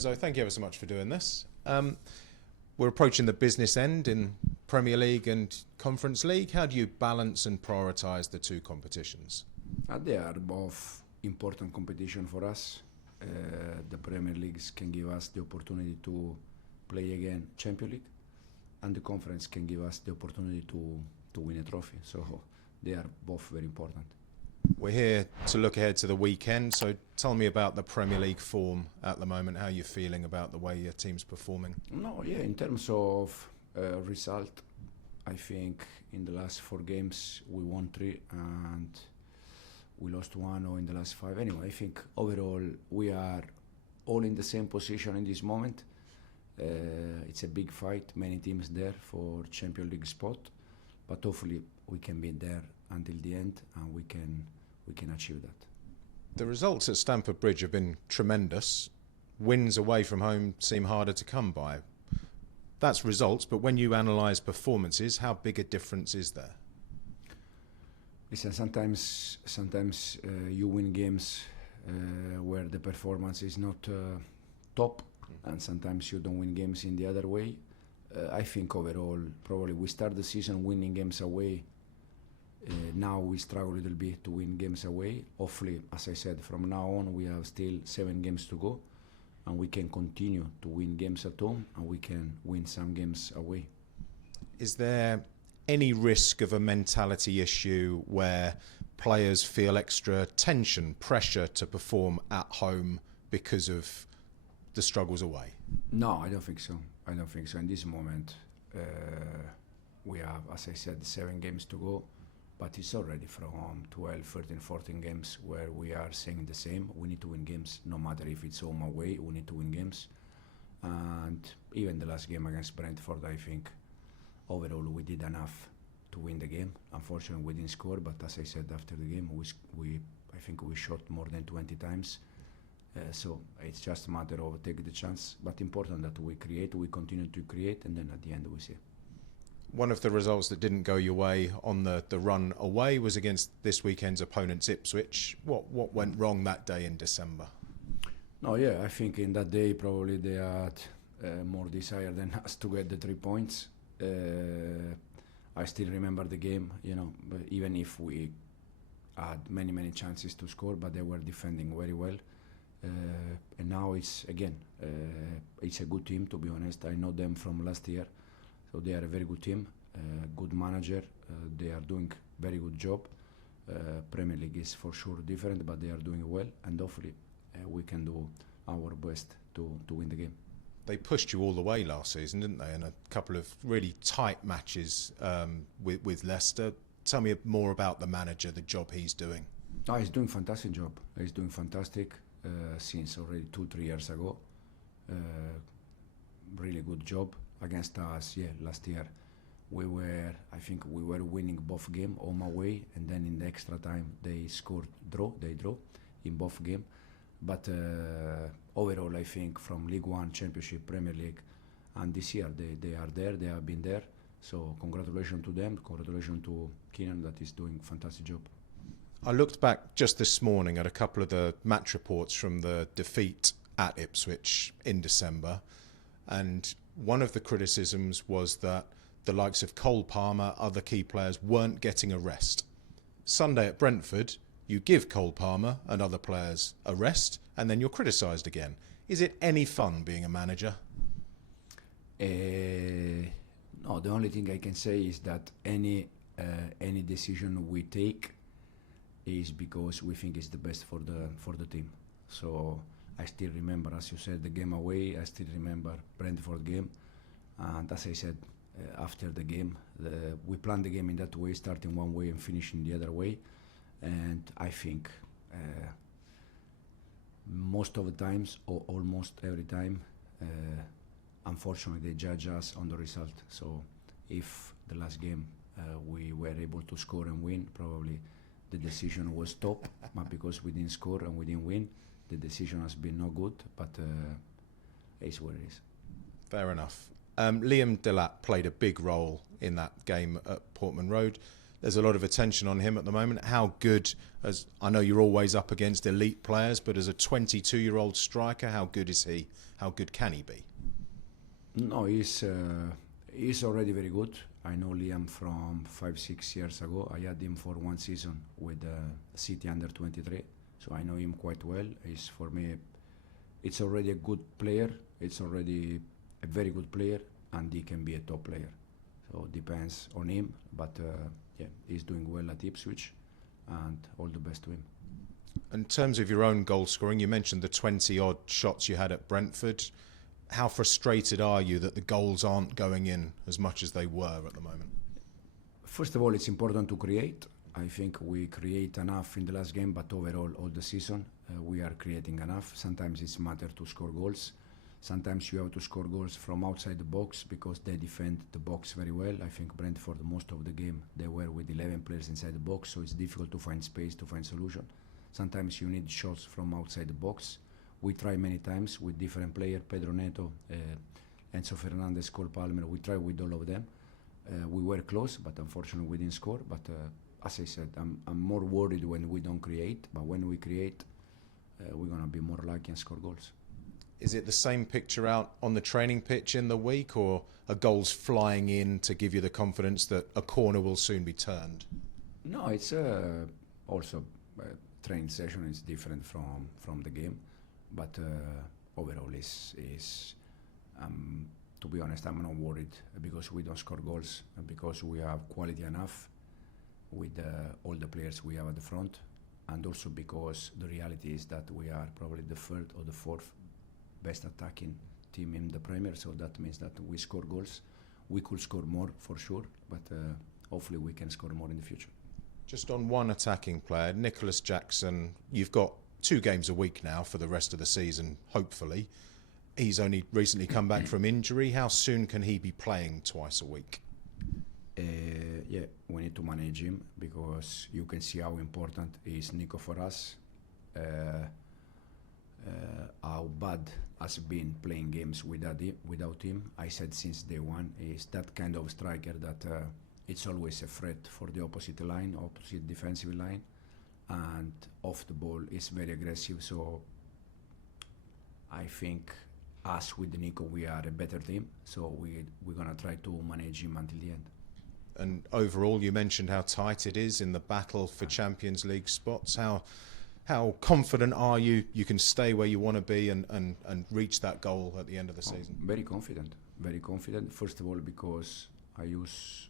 Enzo, thank you ever so much for doing this. We're approaching the business end in Premier League and Conference League. How do you balance and prioritise the two competitions? They are both important competition for us. The Premier League can give us the opportunity to play again Champions League, and the Conference can give us the opportunity to win a trophy. So they are both very important. We're here to look ahead to the weekend, so tell me about the Premier League form at the moment. How are you feeling about the way your team's performing? In terms of result, I think in the last 4 games we won 3 and we lost 1, or in the last 5. Anyway, I think overall we are all in the same position in this moment. It's a big fight, many teams there for Champions League spot, but hopefully we can be there until the end and we can achieve that. The results at Stamford Bridge have been tremendous. Wins away from home seem harder to come by. That's results, but when you analyse performances, how big a difference is there? Listen, sometimes you win games where the performance is not top, and sometimes you don't win games in the other way. I think overall, probably we start the season winning games away. Now we struggle a little bit to win games away. Hopefully, as I said, from now on we have still 7 games to go, and we can continue to win games at home and we can win some games away. Is there any risk of a mentality issue where players feel extra tension, pressure to perform at home because of the struggles away? No, I don't think so. In this moment, we have, as I said, 7 games to go, but it's already from 12, 13, 14 games where we are saying the same. We need to win games, no matter if it's home or away, we need to win games. And even the last game against Brentford, I think overall we did enough to win the game. Unfortunately, we didn't score, but as I said after the game, I think we shot more than 20 times. So it's just a matter of taking the chance, but important that we continue to create, and then at the end we see. One of the results that didn't go your way on the run away was against this weekend's opponents, Ipswich. What went wrong that day in December? I think in that day probably they had more desire than us to get the 3 points. I still remember the game, but even if we had many chances to score, but they were defending very well. And now it's a good team, to be honest. I know them from last year, so they are a very good team, good manager. They are doing very good job. Premier League is for sure different, but they are doing well, and hopefully we can do our best to win the game. They pushed you all the way last season, didn't they, in a couple of really tight matches with Leicester. Tell me more about the manager, the job he's doing. He's doing fantastic job. He's doing fantastic since already 2-3 years ago. Really good job against us. Last year I think we were winning both games home away, and then in the extra time they draw in both games. But overall, I think from League One, Championship, Premier League, and this year they are there, they have been there. So congratulations to them, congratulations to Keenan that is doing a fantastic job. I looked back just this morning at a couple of the match reports from the defeat at Ipswich in December, and one of the criticisms was that the likes of Cole Palmer, other key players, weren't getting a rest. Sunday at Brentford, you give Cole Palmer and other players a rest, and then you're criticised again. Is it any fun being a manager? No, the only thing I can say is that any decision we take is because we think it's the best for the team. So I still remember, as you said, the game away. I still remember Brentford game, and as I said after the game, we planned the game in that way, starting one way and finishing the other way. And I think most of the times, or almost every time, unfortunately they judge us on the result. So if the last game we were able to score and win, probably the decision was top, but because we didn't score and we didn't win, the decision has been no good, but it's what it is. Fair enough. Liam Delap played a big role in that game at Portman Road. There's a lot of attention on him at the moment. How good, as I know you're always up against elite players, but as a 22-year-old striker, how good is he? How good can he be? No, he's already very good. I know Liam from 5-6 years ago. I had him for one season with City under 23, so I know him quite well. For me, it's already a good player. It's already a very good player, and he can be a top player. So it depends on him, but yeah, he's doing well at Ipswich, and all the best to him. In terms of your own goal scoring, you mentioned the 20-odd shots you had at Brentford. How frustrated are you that the goals aren't going in as much as they were at the moment? First of all, it's important to create. I think we create enough in the last game, but overall, all the season, we are creating enough. Sometimes it's matter to score goals. Sometimes you have to score goals from outside the box because they defend the box very well. I think Brentford, most of the game, they were with 11 players inside the box, so it's difficult to find space, to find solution. Sometimes you need shots from outside the box. We try many times with different players, Pedro Neto, Enzo Fernandez, Cole Palmer. We try with all of them. We were close, but unfortunately we didn't score. But as I said, I'm more worried when we don't create, but when we create, we're going to be more lucky and score goals. Is it the same picture out on the training pitch in the week, or are goals flying in to give you the confidence that a corner will soon be turned? No, it's also training session is different from the game, but overall is to be honest, I'm not worried because we don't score goals, because we have quality enough with all the players we have at the front, and also because the reality is that we are probably the third or the fourth best attacking team in the Premier, so that means that we score goals. We could score more for sure, but hopefully we can score more in the future. Just on one attacking player, Nicolas Jackson, you've got 2 games a week now for the rest of the season, hopefully. He's only recently come back from injury. How soon can he be playing twice a week? Yeah, we need to manage him because you can see how important is Nico for us. How bad has been playing games without him. I said since day one, is that kind of striker that it's always a threat for the opposite defensive line, and off the ball is very aggressive. So I think us with Nico, we are a better team. So we're gonna try to manage him until the end. And overall, you mentioned how tight it is in the battle for Champions League spots. How confident are you can stay where you want to be and reach that goal at the end of the season? Very confident, very confident. First of all, because I used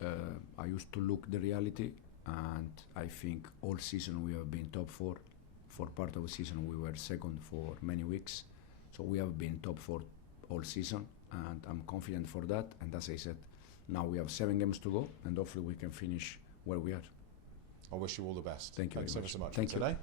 to look the reality, and I think all season we have been top 4. For part of the season we were second for many weeks, so we have been top 4 all season, and I'm confident for that. And as I said, now we have 7 games to go, and hopefully we can finish where we are. I wish you all the best. Thank you. Thanks ever so much Thank for today.